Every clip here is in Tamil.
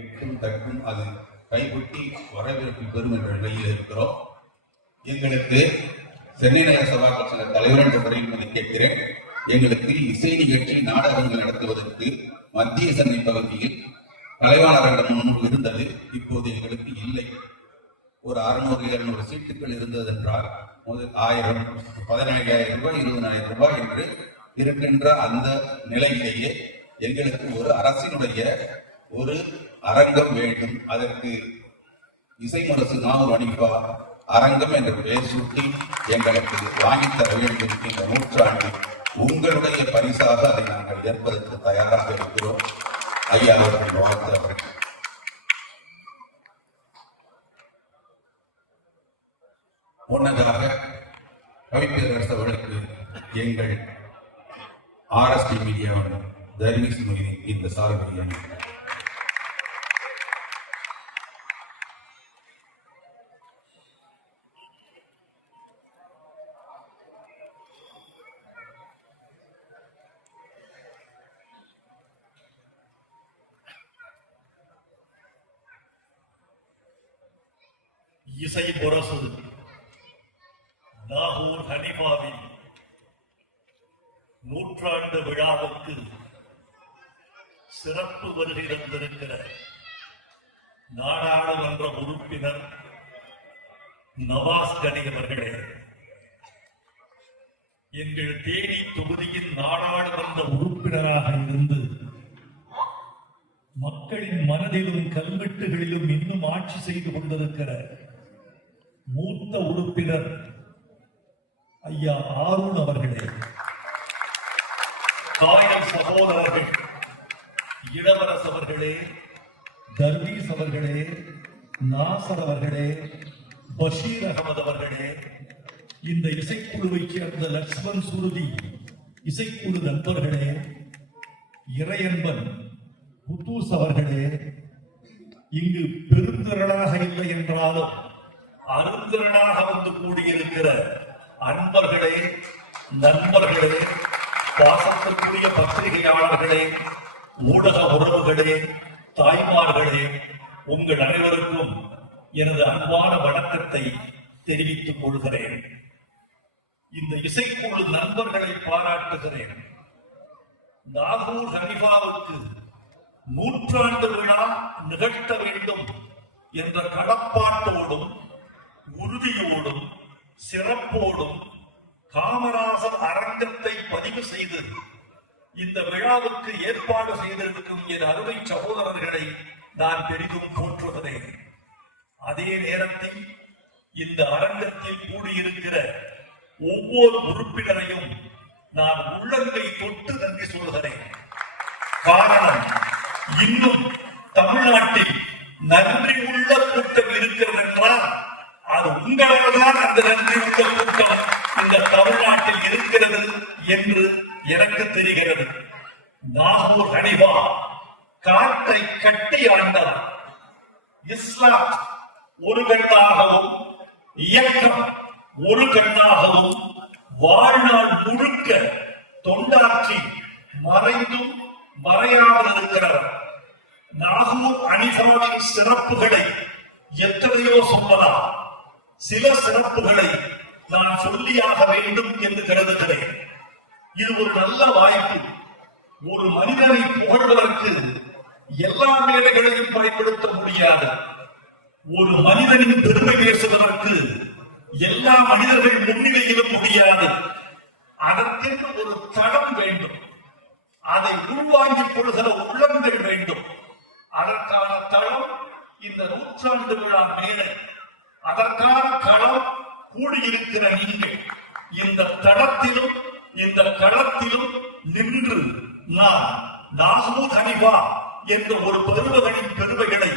எட்டும் தட்டும் அது கைப்பற்றி வரவேற்பு பெறும் என்ற நிலையில் இருக்கிறோம். எங்களுக்கு சென்னை நகர சபா கட்சியின தலைவர் என்ற முறையில் கேட்கிறேன். எங்களுக்கு இசை நிகழ்ச்சி நாடகங்கள் நடத்துவதற்கு மத்திய சென்னை பகுதியில் கலைவாணர் அரங்கம் முன்பு இருந்தது. இப்போது எங்களுக்கு இல்லை. ஒரு 600-700 சீட்டுகள் இருந்தது என்றால் முதல் 1000, 15,000 ரூபாய், 20,000 ரூபாய் என்று இருக்கின்ற அந்த நிலையிலேயே எங்களுக்கு ஒரு அரசினுடைய ஒரு அரங்கம் வேண்டும். அதற்கு இசை முரசு நாகூர் ஹனீஃபா அரங்கம் என்று பெயர் சூட்டி எங்களுக்கு வாங்கித்தர வேண்டும். இந்த நூற்றாண்டு உங்களுடைய பரிசாக அதை நாங்கள் ஏற்பதற்கு தயாராக இருக்கிறோம். ஐயா அவர்கள் வாழ்த்து அவர்கள். முன்னதாக கவிப்பேரரசு அவர்களுக்கு எங்கள் RST மீடியாவின் தர்மீஸ் மொய்தீன் இந்த சார்பில் இசை முரசு நாகூர் ஹனீஃபாவின் நூற்றாண்டு விழாவுக்கு சிறப்பு வருகை தந்திருக்கிற நாடாளுமன்ற உறுப்பினர் நவாஸ் கனி அவர்களே, எங்கள் தேனி தொகுதியின் நாடாளுமன்ற உறுப்பினராக இருந்து மக்களின் மனதிலும் கல்வெட்டுகளிலும் இன்னும் ஆட்சி செய்து கொண்டிருக்கிற மூத்த உறுப்பினர் ஐயா ஆரூன் அவர்களே, காயம் சகோதரர்கள் இளவரசு அவர்களே, தர்வீஸ் அவர்களே, நாசர் அவர்களே, பஷீர் அகமது அவர்களே, இந்த இசைக்குழுவைச் சேர்ந்த லக்ஷ்மண் சுருதி இசைக்குழு நண்பர்களே, இறையன்பன் புத்தூஸ் அவர்களே, இங்கு பெருந்திரளாக இல்லை என்றாலும் அருந்திரனாக வந்து கூடியிருக்கிற அன்பர்களே, நண்பர்களே, பாசத்திற்குரிய பத்திரிகையாளர்களே, ஊடக உறவுகளே, தாய்மார்களே, உங்கள் அனைவருக்கும் எனது அன்பான வணக்கத்தை தெரிவித்துக் கொள்கிறேன். இந்த இசைக்குழு நண்பர்களை பாராட்டுகிறேன். நாகூர் ஹனீஃபாவுக்கு நூற்றாண்டு விழா நிகழ்த்த வேண்டும் என்ற கடப்பாட்டோடும் உறுதியோடும் சிறப்போடும் காமராசர் அரங்கத்தை பதிவு செய்து இந்த விழாவுக்கு ஏற்பாடு செய்திருக்கும் என் அருமை சகோதரர்களை நான் பெரிதும் போற்றுகிறேன். அதே நேரத்தில் இந்த அரங்கத்தில் கூடியிருக்கிற ஒவ்வொரு உறுப்பினரையும் நான் உள்ளங்கை தொட்டு நன்றி சொல்கிறேன். காரணம், இன்னும் தமிழ்நாட்டில் நன்றி உள்ள கூட்டம் இருக்கிறது என்றால் அது உங்களால் தான் அந்த நன்றி உள்ள கூட்டம் இந்த தமிழ்நாட்டில் இருக்கிறது என்று எனக்கு தெரிகிறது. நாகூர் ஹனீஃபா காற்றை கட்டி ஆண்டார். இஸ்லாம் ஒரு கண்ணாகவும் இயக்கம் ஒரு கண்ணாகவும் வாழ்நாள் முழுக்க தொண்டாற்றி மறைந்தும் மறையாமல் இருக்கிறார். நாகூர் ஹனீஃபாவின் சிறப்புகளை எத்தனையோ சொல்லலாம். சில சிறப்புகளை நான் சொல்லியாக வேண்டும் என்று கருதுகிறேன். இது ஒரு நல்ல வாய்ப்பு. ஒரு மனிதனை புகழ்வதற்கு எல்லா மேடைகளையும் பயன்படுத்த முடியாது. ஒரு மனிதனின் பெருமை பேசுவதற்கு எல்லா மனிதர்கள் முன்னிலையிலும் முடியாது. அதற்கென்று ஒரு தடம் வேண்டும். அதை உள்வாங்கிக் கொள்கிற உள்ளங்கள் வேண்டும். அதற்கான தளம் இந்த நூற்றாண்டு விழா மேடை. அதற்கான களம் கூடியிருக்கிற நீங்கள். இந்த தடத்திலும் இந்த களத்திலும் நின்று நான் நாகூர் ஹனீஃபா என்ற ஒரு பருவகனின் பெருமைகளை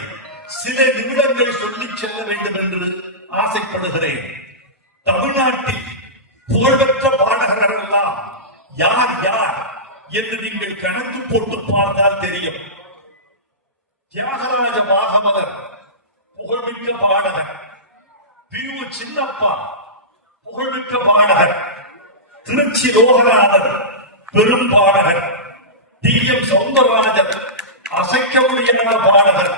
சில நிமிடங்கள் சொல்லிச் செல்ல வேண்டும் என்று ஆசைப்படுகிறேன். தமிழ்நாட்டில் புகழ்பெற்ற பாடகர்கள் எல்லாம் யார் யார் என்று நீங்கள் கணக்கு போட்டு பார்த்தால் தெரியும். தியாகராஜ பாகவதர் புகழ்மிக்க பாடகர். பியூ சின்னப்பா புகழ்மிக்க பாடகர். திருச்சி லோகநாதர் பெரும் பாடகர். டி.எம். சௌந்தரராஜன் அசைக்க முடியாத பாடகர்.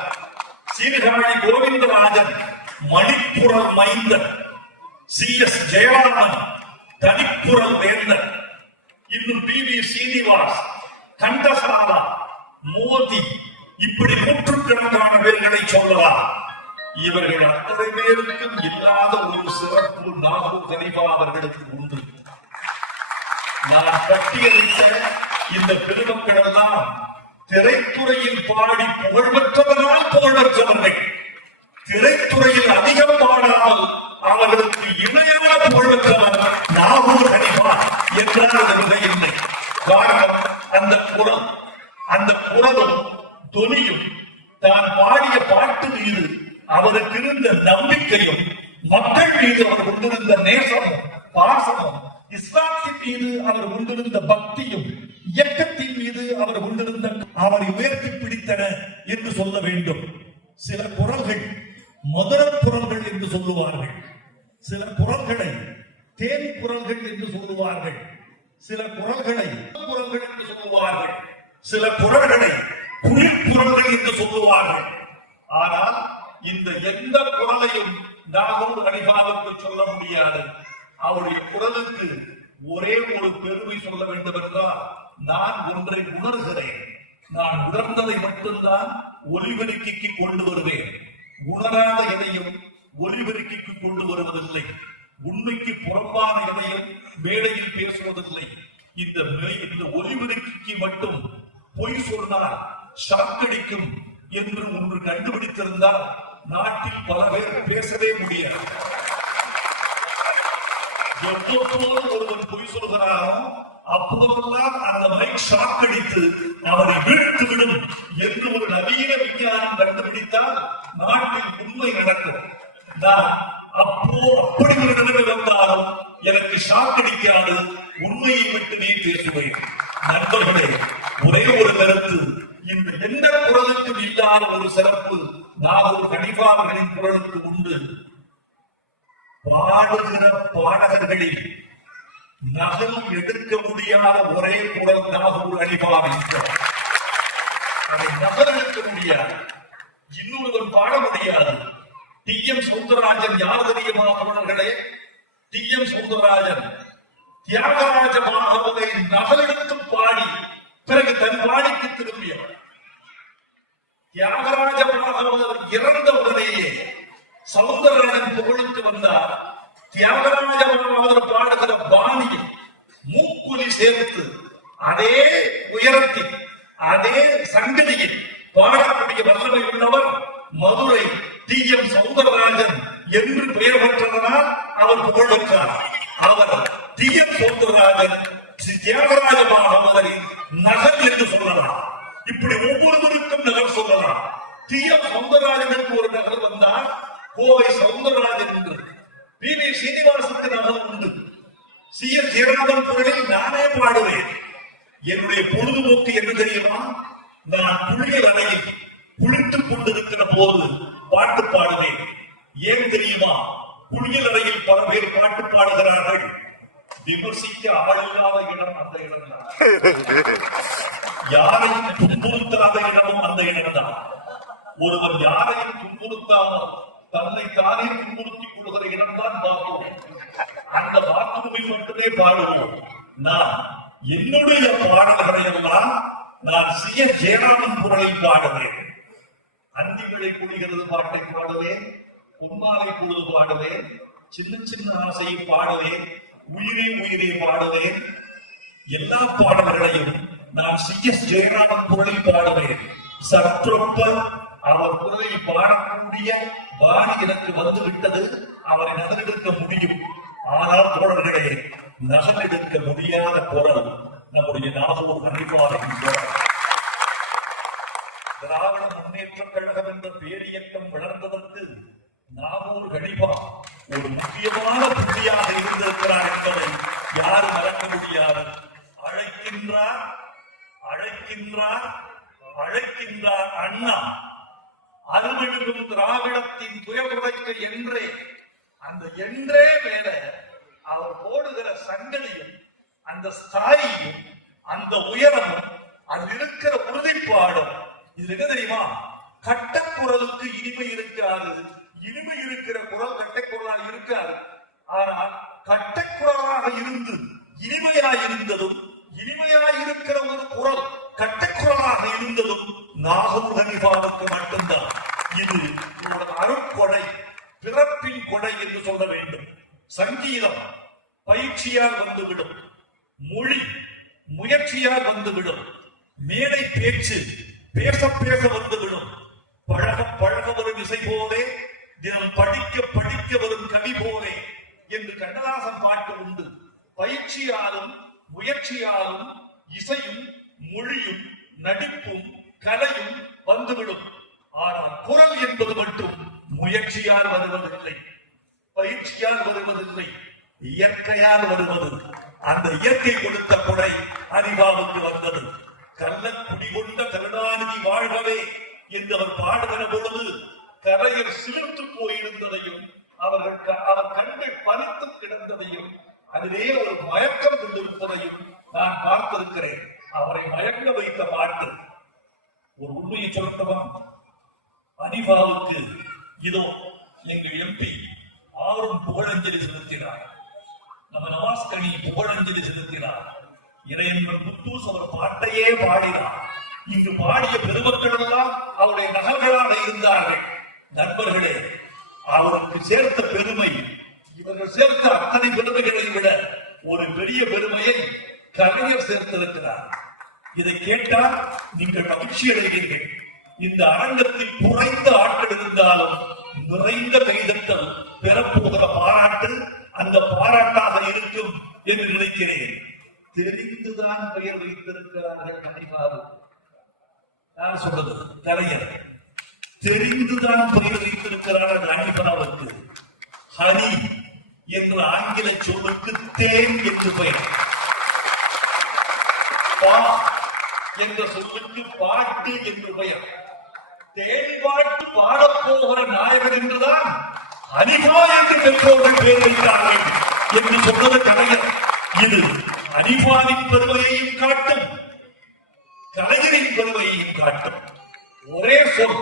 சீர்காழி கோவிந்தராஜன் மணிப்புரல் மைந்தன், CS ஜெயராமன் தனிப்புரல் வேந்தன், இன்னும் PV சீனிவாஸ், கண்டசாலா, மோதி, இப்படி நூற்றுக்கணக்கான பேர்களை சொல்லலாம். இவர்கள் அத்தனை பேருக்கும் இல்லாத ஒரு சிறப்பு நாகூர் கலிஃபா அவர்களுக்கு உண்டு. நான் பட்டியலிட்ட இந்த பெருமக்கள் எல்லாம் திரைத்துறையில் பாடி புகழ்பெற்றவர்களால் புகழ்பெற்றவர்கள். திரைத்துறையில் அதிகம் பாடாமல் அவர்களுக்கு இணையான புகழ்பெற்றவர் நாகூர் கலிஃபா என்றால் அது இல்லை. காரணம் அந்த குரலும் தொனியும் தான் பாடிய பாட்டு மீது அவருக்கு இருந்த நம்பிக்கையும், மக்கள் மீது அவர் கொண்டிருந்த நேசமும் பாசமும், இஸ்லாத்தின் மீது அவர் கொண்டிருந்த பக்தியும், இயக்கத்தின் மீது அவர் கொண்டிருந்த அவரை உயர்த்தி பிடித்தன என்று சொல்ல வேண்டும். சில குரல்கள் மதுர குரல்கள் என்று சொல்லுவார்கள், சில குரல்களை தேன் குரல்கள் என்று சொல்லுவார்கள், சில குரல்களை குரல்கள் என்று சொல்லுவார்கள், சில குரல்களை குரல்கள் என்று சொல்லுவார்கள். ஆனால் இந்த எந்த குரலையும் நாகூர் கலிஃபாவுக்கு சொல்ல முடியாது. அவருடைய குரலுக்கு ஒரே ஒரு பெருமை சொல்ல வேண்டும் என்றால், நான் ஒன்றை உணர்கிறேன், நான் உணர்ந்ததை மட்டும்தான் ஒலிபெருக்கிக்கு கொண்டு வருவேன், உணராத எதையும் ஒலிபெருக்கிக்கு கொண்டு வருவதில்லை, உண்மைக்கு புறம்பான எதையும் மேடையில் பேசுவதில்லை. இந்த ஒலிபெருக்கிக்கு மட்டும் பொய் சொன்னால் ஷாக்கடிக்கும் என்று ஒன்று கண்டுபிடித்திருந்தால் நாட்டில் பல பேர் பேசவே முடியாது. எப்போது ஒருவன் பொய் சொல்கிறானோ அப்போதெல்லாம் அந்த மைக் ஷாக் அடித்து அவரை வீழ்த்து விடும் என்று ஒரு நவீன விஞ்ஞானம் கண்டுபிடித்தால் நாட்டில் உண்மை நடக்கும். நான் அப்படி ஒரு நிலைமை வந்தாலும் எனக்கு ஷாக் அடிக்காது, உண்மையை மட்டுமே பேசுவேன். நண்பர்களே, ஒரே ஒரு கருத்து, இந்த எந்த குரலுக்கும் இல்லாத ஒரு சிறப்பு நாகூர் கலிஃபா அவர்களின் குரலுக்கு உண்டு. பாடுகிற பாடகர்களில் நகல் எடுக்க முடியாத ஒரே குரல் நாகூர் கலிஃபாவின். அதை நகல் எடுக்க முடியாது, இன்னொருவன் பாட முடியாது. TM சௌந்தரராஜன் யார் தெரியுமா அவர்களே? TM சௌந்தரராஜன் தியாகராஜ பாகவதை நகலெடுத்து பாடி பிறகு தன் பாடிக்கு திரும்பியவர். தியாகராஜ பாகவதர் இறந்த உடனேயே சௌந்தரராஜன் புகழுக்கு வந்தார். தியாகராஜ பாகவதர் பாடுகிற பாணியில் மூக்குலி சேர்த்து அதே உயரத்தில் அதே சங்கதியில் பாடக்கூடிய வல்லமை உள்ளவர் மதுரை TM சௌந்தரராஜன் என்று பெயர் பெற்றதனால் அவர் புகழ்பெற்றார். அவர் TM சௌந்தரராஜன் தியாகராஜ பாகவதரின் நகல் என்று சொல்லலாம். இப்படி ஒவ்வொருவருக்கும் நகல் சொல்லலாம். TM சௌந்தரராஜனுக்கு ஒரு நகல் வந்தால் கோவை சௌந்தரராஜன் என்று, PV சீனிவாசுக்கு நகல் உண்டு. CS ஜெயராமன் குரலில் நானே பாடுவேன். என்னுடைய பொழுதுபோக்கு என்ன தெரியுமா? நான் குளியல் அறையில் குளித்துக் கொண்டிருக்கிற போது பாட்டு பாடுவேன். ஏன் தெரியுமா? குளியல் அறையில் பல பேர் பாட்டு பாடுகிறார்கள். விமர்சிக்க ஆளில்லாத இடம் அந்த இடம் தான். யாரையும் துன்புறுத்தாத இடமும் அந்த இடம் தான். ஒருவர் யாரையும் துன்புறுத்தாமல் தன்னை தானே துன்புறுத்திக் கொள்கிற இடம் தான் பார்ப்போம். அந்த பாத்ரூமில் மட்டுமே பாடுவோம். நான் என்னுடைய பாடல்களை எல்லாம் நான் CS ஜெயராமன் குரலில் பாடுவேன். அந்தி விளை குடிகிறது பாட்டை பாடுவேன், பொன்மாலை பொழுது பாடுவேன், சின்ன சின்ன ஆசையை பாடுவேன், உயிரே உயிரே பாடுவேன். எல்லா பாடல்களையும் நான் CS ஜெயராமன் குரலில் பாடுவேன். சற்றொப்ப அவர் குரலில் பாடக்கூடிய பாணி எனக்கு வந்து விட்டது. அவரை நகலெடுக்க முடியும். ஆனால் தோழர்களே, நகலெடுக்க முடியாத குரல் நம்முடைய நாகூர் கலிஃபாவின் குரல். திராவிட முன்னேற்ற கழகம் என்ற பேரியக்கம் வளர்ந்ததற்கு நாகூர் கலிஃபா ஒரு முக்கியமான புள்ளியாக இருந்திருக்கிறார் என்பதை யாரும் மறக்க முடியாது. அழைக்கின்றார் அழைக்கின்றார் அழைக்கின்றார் அண்ணா, அருமெழுகும் திராவிடத்தின் துயர்புடைக்க என்றே. அந்த என்றே மேல அவர் போடுகிற சங்கதியும் அந்த ஸ்தாயியும் அந்த உயரமும் அதில் இருக்கிற உறுதிப்பாடும். இது என்ன தெரியுமா? கட்ட குரலுக்கு இனிமை இருக்காது. இனிமை இருக்கிற குரல் கட்டை குரலாக இருக்காது. ஆனால் கட்டை குரலாக இருந்து இனிமையாய் இருந்ததும், இனிமையாய் இருக்கிற ஒரு குரல் கட்டை குரலாக இருந்ததும் நாகூர் ஹனீஃபாவுக்கு மட்டும்தான். இது ஒரு அருட்கொடை, பிறப்பின் கொடை என்று சொல்ல வேண்டும். சங்கீதம் பயிற்சியால் வந்துவிடும், மொழி முயற்சியால் வந்துவிடும், மேடை பேச்சு பேச பேச வந்துவிடும், பழக பழக வரும் இசை போலே, தினம் படிக்க படிக்க வரும் கவி போலே என்று கண்ணதாசன் பாட்டு உண்டு. பயிற்சியாலும் முயற்சியாலும் இசையும் மொழியும் நடிப்பும் கலையும் வந்துவிடும். ஆனால் குரல் என்பது மட்டும் முயற்சியால் வருவதில்லை, பயிற்சியால் வருவதில்லை, இயற்கையால் வருவது. அந்த இயற்கை கொடுத்த கொடை ஹனீஃபாவுக்கு வந்தது. கள்ளக்குடி கொண்ட கருணாநிதி வாழ்கவே என்று அவர் பாடுகிற பொழுது கரையர் சிலிர்த்து போயிருந்ததையும், அவர் கண்கள் பறித்து கிடந்ததையும், அதிலே ஒரு மயக்கம் கொண்டிருப்பதையும் நான் பார்த்திருக்கிறேன். அவரை மயங்க வைத்த பாட்டு. ஒரு உண்மையை சொல்லட்டுமா? ஹனீஃபாவுக்கு இதோ எங்கள் எம்பி ஆறும் புகழஞ்சலி செலுத்தினார். நம்ம நவாஸ் கனி புகழஞ்சலி செலுத்தினார். இறையன்பன் குத்தூஸ் அவர் பாட்டையே பாடினார். இங்கு பாடிய பெருமக்கள் எல்லாம் அவருடைய நகர்களாக இருந்தார்கள். நண்பர்களே, அவருக்கு சேர்த்த பெருமை, இவர்கள் சேர்த்த அத்தனை பெருமைகளை விட ஒரு பெரிய பெருமையை கலைஞர் சேர்த்திருக்கிறார். இதை கேட்டால் நீங்கள் மகிழ்ச்சி அடைவீர்கள். இந்த அரங்கத்தில் குறைந்த ஆட்கள் இருந்தாலும் நிறைந்த கைதட்டல் பெறப்போகிற பாராட்டு அந்த பாராட்டாக இருக்கும் என்று நினைக்கிறேன். தெரிந்துதான் பெயர் வைத்திருக்கிறார்கள் ஹனீஃபாவுக்கு. நான் சொல்றது கலைஞர் தெரிந்துதான் பெயர் வைத்திருக்கிறார்கள் ஹனீஃபாவுக்கு. ஹனி என்ற ஆங்கில சொல்லுக்கு தேன் என்று பெயர், பா என்ற சொல்லுக்கு பாட்டு என்று பெயர். தேன் பாட்டு பாடப்போகிற நாயகன் என்றுதான் ஹனீஃபா என்று பெற்றோர்கள் பெயர் வைத்தார்கள் என்று சொன்னது கலைஞர். இது ஹனீஃபாவின் பெருமையையும் காட்டும், கலைஞரின் பெருமையையும் காட்டும். ஒரே சொல்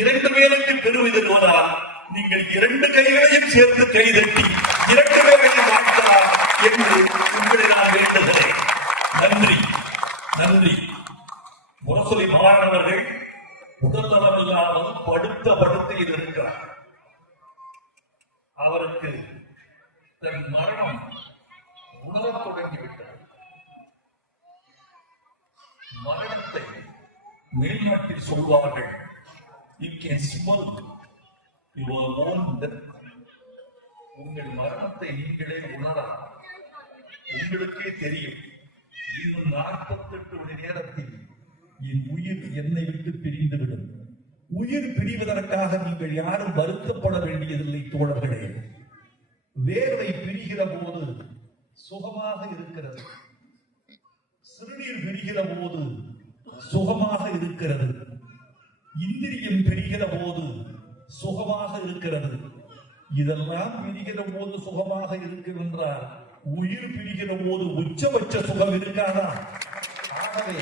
இரண்டு பேருக்கு பெருமை தருவதால் நீங்கள் இரண்டு கைகளையும் சேர்த்து கைதட்டி இரண்டு பேரையும் வாழ்த்தலாம் என்று உங்களை நான் வேண்டுகிறேன். நன்றி, நன்றி. முரசொலி மாணவர்கள் உடல் நலமில்லாமல் படுத்த படுக்கையில் இருக்கிறார். அவருக்கு தன் மரணம் உணரத் தொடங்கிவிட்டது. மரணத்தை மேல்நாட்டில் சொல்வார்கள், you can smell your own death. உங்கள் மரணத்தை நீங்களே உணரலாம், உங்களுக்கே தெரியும். இன்னும் 48 மணி நேரத்தில் என் உயிர் என்னை விட்டு பிரிந்துவிடும். உயிர் பிரிவதற்காக நீங்கள் யாரும் வருத்தப்பட வேண்டியதில்லை தோழர்களே. வேர்வை பிரிகிற போது சுகமாக இருக்கிறது, சிறுநீர் பிரிகிற போது சுகமாக இருக்கிறது, இந்திரியம் பிரிகிற போது சுகமாக இருக்கிறது. இதெல்லாம் பிரிகிற போது சுகமாக இருக்கின்றார், உயிர் பிரிகிற போது உச்சபட்ச சுகம் இருக்காதா? ஆகவே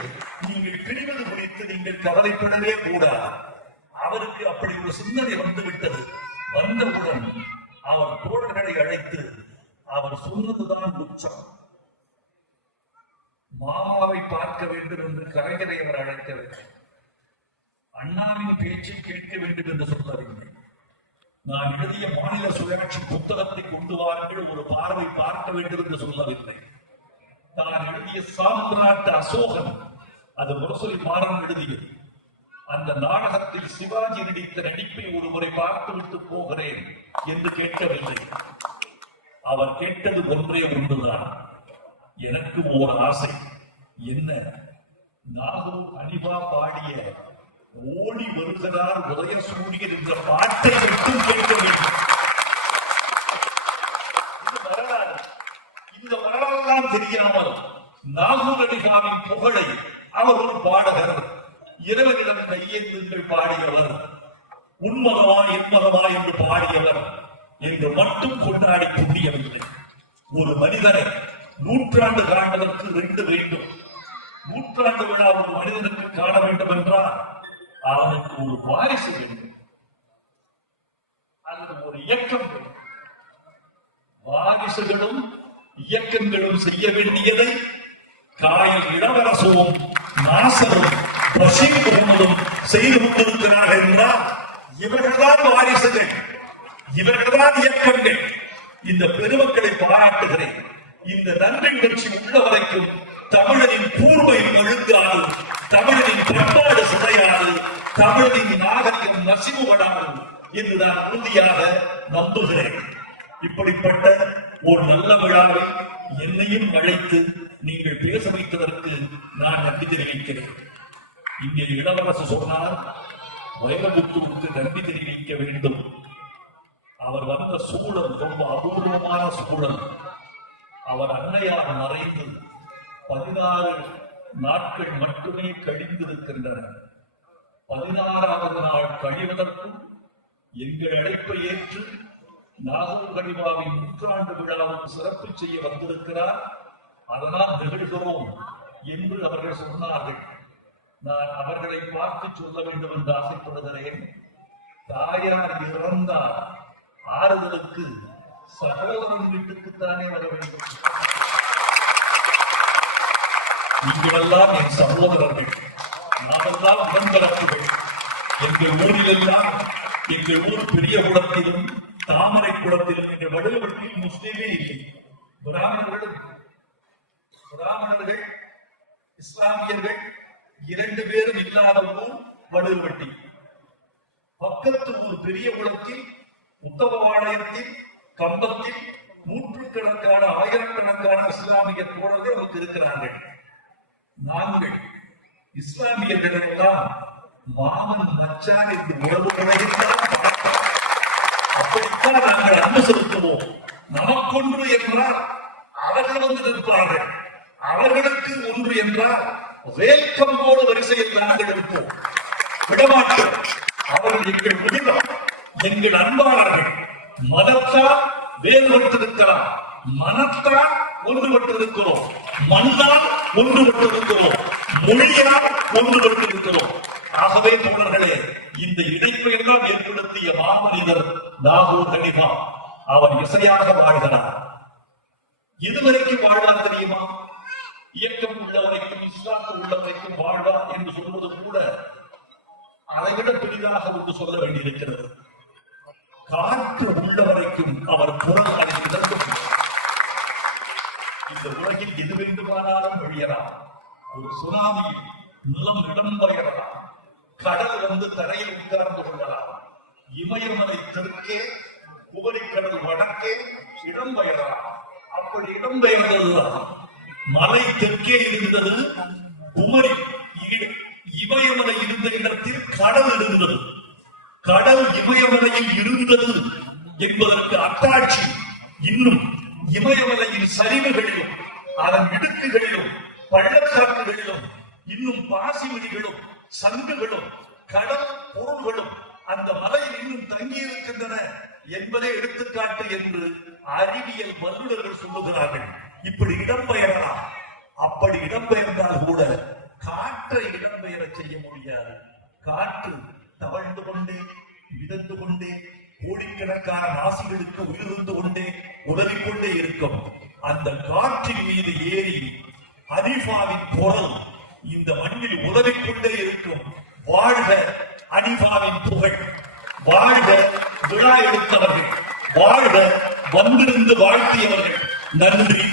நீங்கள் பிரிவது குறித்து நீங்கள் கவலைப்படவே கூடாது. அவருக்கு அப்படி ஒரு சிந்தனை வந்துவிட்டது. வந்தவுடன் அவர் தோழர்களை அழைத்து அவர் சொன்னதுதான் உச்சம். மாமாவை பார்க்க வேண்டும் என்று கலைஞரை அவர் அழைக்கவில்லை, அண்ணாவின் பேச்சை கேட்க வேண்டும் என்று சொல்லவில்லை. நான் எழுதிய மாநில சுயாட்சி புத்தகத்தை கொண்டு வாருங்கள், ஒரு பார்வை பார்க்க வேண்டும் என்று சொல்லவில்லை. நான் எழுதிய சாம்ராட் அசோகன், அது முரசொலி மாறன் எழுதியது, அந்த நாடகத்தில் சிவாஜி நடித்த நடிப்பை ஒரு முறை பார்த்துவிட்டு போகிறேன் என்று கேட்கவில்லை. அவர் கேட்டது ஒன்றே ஒன்றுதான், எனக்கு ஓர் ஆசை. என்ன? நாகூர் ஹனீஃபா பாடிய ஓடி வருகிறார் உதய சூரியன் என்ற பாட்டை மட்டும் கேட்க வேண்டும். இது வரலாறு. இந்த வரலாறுதான் தெரியாமல் நாகூர் ஹனீஃபாவின் புகழை அவர் ஒரு பாடகர், இறைவனிடம் கையேந்துங்கள் பாடியவர், உன்மதமா என்மதமா என்று பாடியவர் என்று மட்டும் கொண்டாடி புண்ணியவில்லை. ஒரு மனிதனை 100 ஆண்டு காண்பதற்கு 2 வேண்டும். 100 ஆண்டு விழா ஒரு மனிதனுக்கு காண வேண்டும் என்றால் அவனுக்கு ஒரு வாரிசு வேண்டும், அல்லது ஒரு இயக்கம் வேண்டும். வாரிசுகளும் இயக்கங்களும் செய்ய வேண்டியதை காயல் இளவரசும் நாசரும் பஷீர் முகமதும் செய்து கொண்டிருக்கிறார்கள் என்றால் இவர்கள்தான் வாரிசுகள், இவர்கள்தான் இயக்கங்கள். இந்த பெருமக்களை பாராட்டுகிறேன். இந்த நன்றி உணர்ச்சி உள்ள வரைக்கும் தமிழரின் பூர்வை ஒழுங்காது, தமிழரின் பண்பாடு சிதையாது, தமிழரின் நாகரிகம் நசிவுபடாது என்று நான் உறுதியாக நம்புகிறேன். இப்படிப்பட்ட ஒரு நல்ல விழாவில் என்னையும் அழைத்து நீங்கள் பேச வைத்ததற்கு நான் நன்றி தெரிவிக்கிறேன். இங்கே இளவரசு சொன்னார், வைரமுத்துவுக்கு நன்றி தெரிவிக்க வேண்டும். அவர் வந்த சூழல் ரொம்ப அபூர்வமான சூழல். அவர் அன்னையார் மறைந்து 16 நாட்கள் மட்டுமே கழிந்திருக்கின்றன. 16வது நாள் கழிவதற்கும் எங்கள் அழைப்பை ஏற்று நாகூர் கனிமாவின் 100ஆண்டு விழாவுக்கு சிறப்பு செய்ய வந்திருக்கிறார். அதனால் நிகழ்கிறோம் என்று அவர்கள் சொன்னார்கள். நான் அவர்களை பார்த்து சொல்ல வேண்டும் என்று ஆசைப்படுகிறேன். தாயார் இறந்தார், ஆறுதலுக்கு சகோதரன் வீட்டுக்குத்தானே வர வேண்டும். நீங்களெல்லாம் என் சகோதரர்கள், நாமெல்லாம் உடன்பிறப்புகள். எங்கள் ஊரிலெல்லாம், எங்கள் ஊர் பெரிய குளத்திலும் தாமரை குளத்திலும் எங்கள் வடுவட்டில் முஸ்லிமே இல்லை. பிராமணர்கள் இஸ்லாமியர்கள் 2 பேரும் இல்லாத ஊர் வடுவட்டி. பக்கத்து ஊர் பெரிய குளத்தில், உத்தமபாளையத்தில், கம்பத்தில் நூற்றுக்கணக்கான ஆயிரக்கணக்கான இஸ்லாமிய தோழர்கள் நமக்கு இருக்கிறார்கள். நாங்கள் இஸ்லாமியர்கள் எல்லாம் மாமன் மச்சான் என்று உறவுகளைத்தான் அப்படித்தான் நாங்கள் அன்பு செலுத்துவோம். நமக்கொன்று என்றால் அவர்கள் வந்து நிற்பார்கள், அவர்களுக்கு ஒன்று என்றால் வேல்கம்போடு வரிசையில் நாங்கள் இருப்போம், விடமாட்டோம். அவர்கள் எங்கள் விடுதல், எங்கள் அன்பாளர்கள். மதத்தால் வேறுபட்டிருக்கலாம், மனத்தால் ஒன்றுபட்டிருக்கிறோம், மண்ணால் ஒன்றுபட்டிருக்கிறோம், மொழியால் ஒன்றுபட்டிருக்கிறோம். ஆகவே தோழர்களே, இந்த இணைப்பை எல்லாம் ஏற்படுத்திய மாமனிதர் நாகூர் கனிமா. அவர் இசையாக வாழ்கிறார். எதுவரைக்கும் வாழ்வார் தெரியுமா? இயக்கம் உள்ளவரைக்கும், இஸ்லாத்து உள்ளவரைக்கும் வாழ்வார் என்று சொல்வது கூட அதைவிட பெரிதாக ஒன்று சொல்ல வேண்டியிருக்கிறது. காற்று உள்ள வரைக்கும் அவர் குரல் அதை இழக்கும். இந்த உலகில் எது வேண்டுமானாலும் வழியலாம். ஒரு சுனாமியில் நிலம் இடம்பெயரலாம், கடல் வந்து தரையில் உட்கார்ந்து கொள்ளலாம். இமயமலை தெற்கே, குமரிக்கடல் வடக்கே இடம்பெயரலாம். அப்படி இடம்பெயர்ந்ததுதான். மலை தெற்கே இருந்தது, குமரி இமயமலை இருந்த இடத்தில் கடல் இருந்தது. கடல் இமயமலையில் இருந்தது என்பதற்கு அத்தாட்சி இன்னும் இமயமலையின் சரிவுகளிலும், அதன் இடுக்குகளிலும், பள்ளத்தாக்குகளிலும் இன்னும் பாசிமணிகளும் சங்குகளும் கடல் பொருள்களும் அந்த மலையில் இன்னும் தங்கியிருக்கின்றன என்பதே எடுத்துக்காட்டு என்று அறிவியல் வல்லுநர்கள் சொல்லுகிறார்கள். இப்படி இடம்பெயரலாம். அப்படி இடம்பெயர்ந்தால் கூட காற்றை இடம்பெயர செய்ய முடியாது. காற்று தவழ்ந்து கொண்டே, மிதந்து கொண்டே, கோடிக்கணக்கான நாசிகளுக்கு உயிர்ந்து கொண்டே, உதவிக்கொண்டே இருக்கும். அந்த காற்றின் மீது ஏறி அனிஃபாவின் குரல் இந்த மண்ணில் உதவிக்கொண்டே இருக்கும். வாழ்க அனிஃபாவின் புகழ், வாழ்க விழா எடுத்தவர்கள், வாழ்க வந்திருந்து வாழ்த்தியவர்கள். நன்றி.